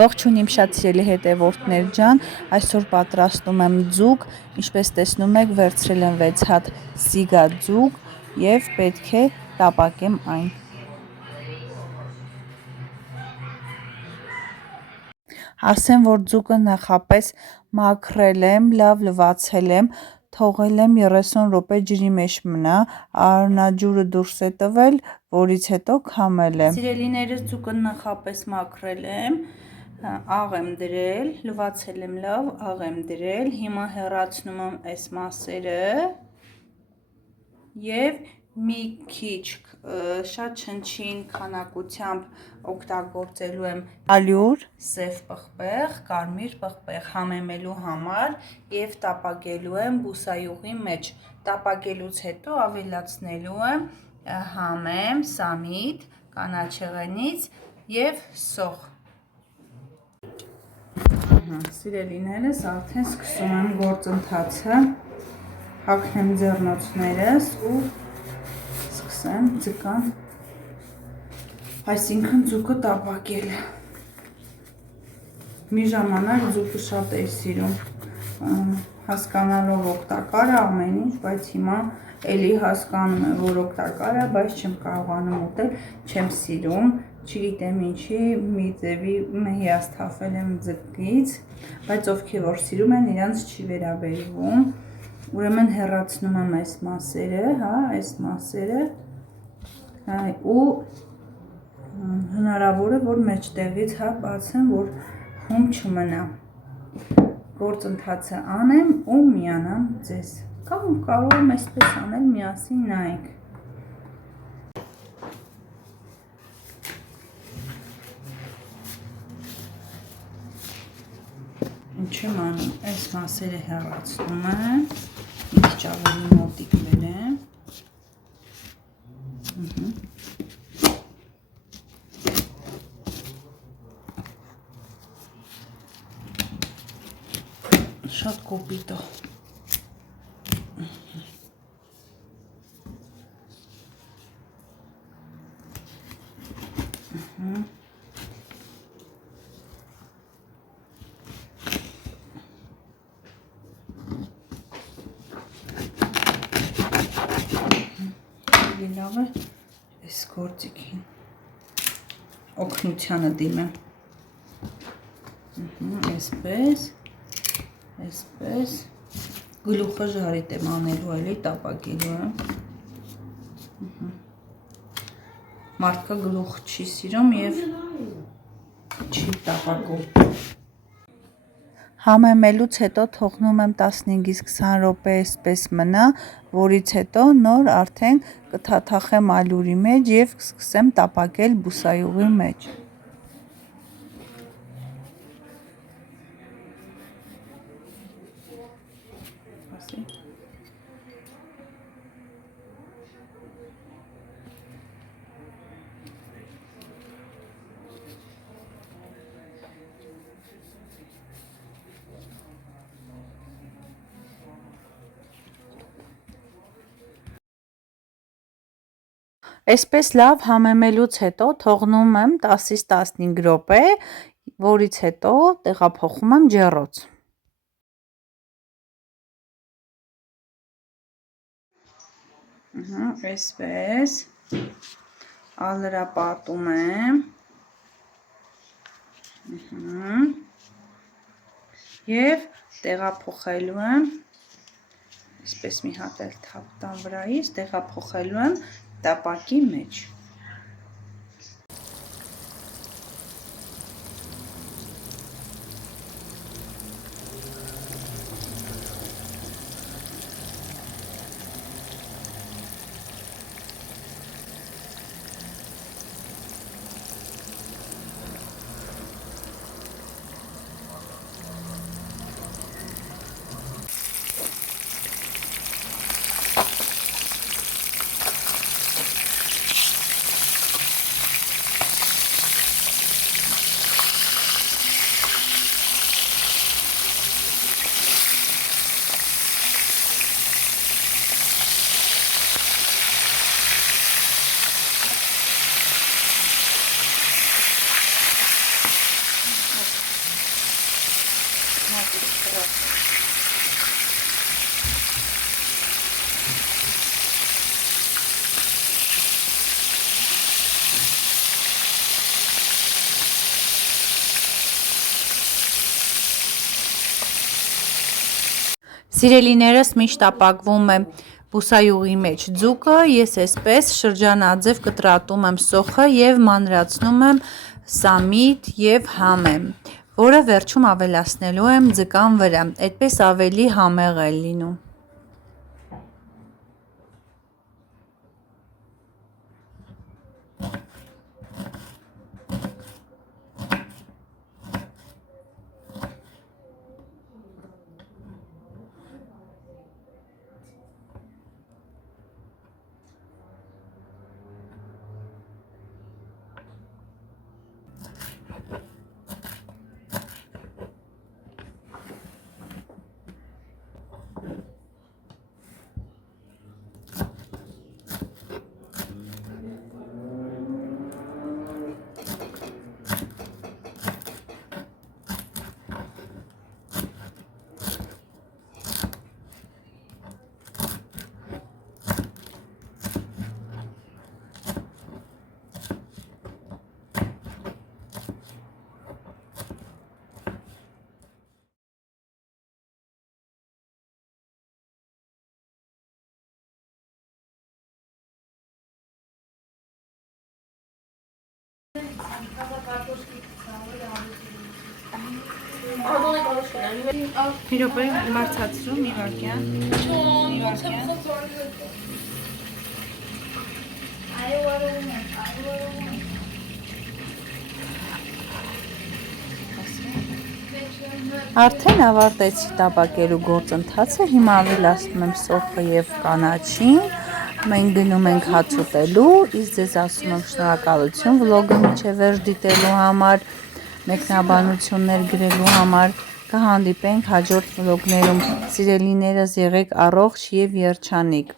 Ողջույն իմ շատ սիրելի հետևորդներ ջան, այսօր պատրաստում եմ ձուկ, ինչպես տեսնում եք վերցրել եմ 6 հատ սիգա ձուկ և պետք է տապակեմ այն։ Ասեմ, որ ձուկը նախապես մաքրել եմ, լավ լվացել եմ, թողել եմ 30 րոպե ջրի մեջ մնա, արյունաջուրը դուրս է տվել, որից հետո քամել եմ։ Սիրելիներս, ձուկը նախապես մաքրել եմ, աղ եմ դրել, լվացել եմ լավ, աղ եմ դրել, հիմա հեռացնում եմ այս մասերը և մի քիչ շատ չնչին քանակությամբ օգտագործելու եմ ալյուր, սև պղպեղ, կարմիր պղպեղ համեմելու համար և տապակելու եմ բուսայուղի մեջ։ Տապակելուց հետո ավելացնելու եմ համեմ, սամիտ, կանաչեղենից և սող։ Սիրելիներս, արդեն սկսում եմ գործընթացը, հագնեմ ձեռնոցներս ու սկսեմ ձկան, այսինքն ձուկը տապակել։ Մի ժամանակ ձուկը շատ էի սիրում, հասկանալով օգտակար է ամեն ինչ, բայց հիմա էլի հասկանում եմ, որ օգտակար է, բայց չեմ կարողանում ուտել, չեմ սիրում, չգիտեմ ինչի, մի ձևի հիասթափվել եմ ձկից, բայց ովքեր որ սիրում են, իրանց չի վերաբերվում, ուրեմն հեռացնում եմ այս մասերը, այս մասերը ու հնարավոր է, որ մեջտեղից բացեմ, որ հում չմնա, գործընթացը անեմ ու միանամ ձեզ, կամ կարող եմ այսպես անել, միասին նայենք։ Ինչ եմ անում, այս մասերը հեռացնում եմ, մի քիչ ավելի մոտիկ բերեմ, շատ կոպիտ է։ Լավ է, այս գործիքին օգնությանը դիմեմ, այսպես, գլուխը ժարիտ եմ անելու, էլի տապակելու եմ, մարդկա գլուխ չի սիրում և չի տապակում։ Համեմելուց հետո թողնում եմ 15-ից 20 րոպե այսպես մնա, որից հետո նոր արդեն կթաթախեմ ալյուրի մեջ և սկսեմ տապակել բուսայուղի մեջ։ Այսպես լավ համեմելուց հետո թողնում եմ 10-ից 15 րոպե, որից հետո տեղափոխում եմ ջեռոց։ Այսպես ալրապատում եմ և տեղափոխելու եմ, այսպես մի հատ էլ թափ տամ վրայից, տեղափոխելու եմ տապակի մեջ։ Սիրելիներս միշտ ապակվում է բուսայուղի մեջ ձուկը, ես այսպես շրջանաձև կտրատում եմ սոխը և մանրացնում եմ սամիտ և համեմ, որը վերջում ավելացնելու եմ ձկան վրա, այդպես ավելի համեղ է լինում։ Մի րոպե բարձրացրու, մի վայրկյան։ Արդեն ավարտեցի տապակելու գործընթացը, հիմա ավելացնում եմ սոխը և կանաչին, մենք գնում ենք հաց ուտելու, իսկ ձեզ ասում եմ շնորհակալություն վլոգը մինչև վերջ դիտելու համար, մեկնաբանություններ գրելու համար, կհանդիպենք հաջորդ վլոգներում, սիրելիներս եղեք առողջ և երջանիկ։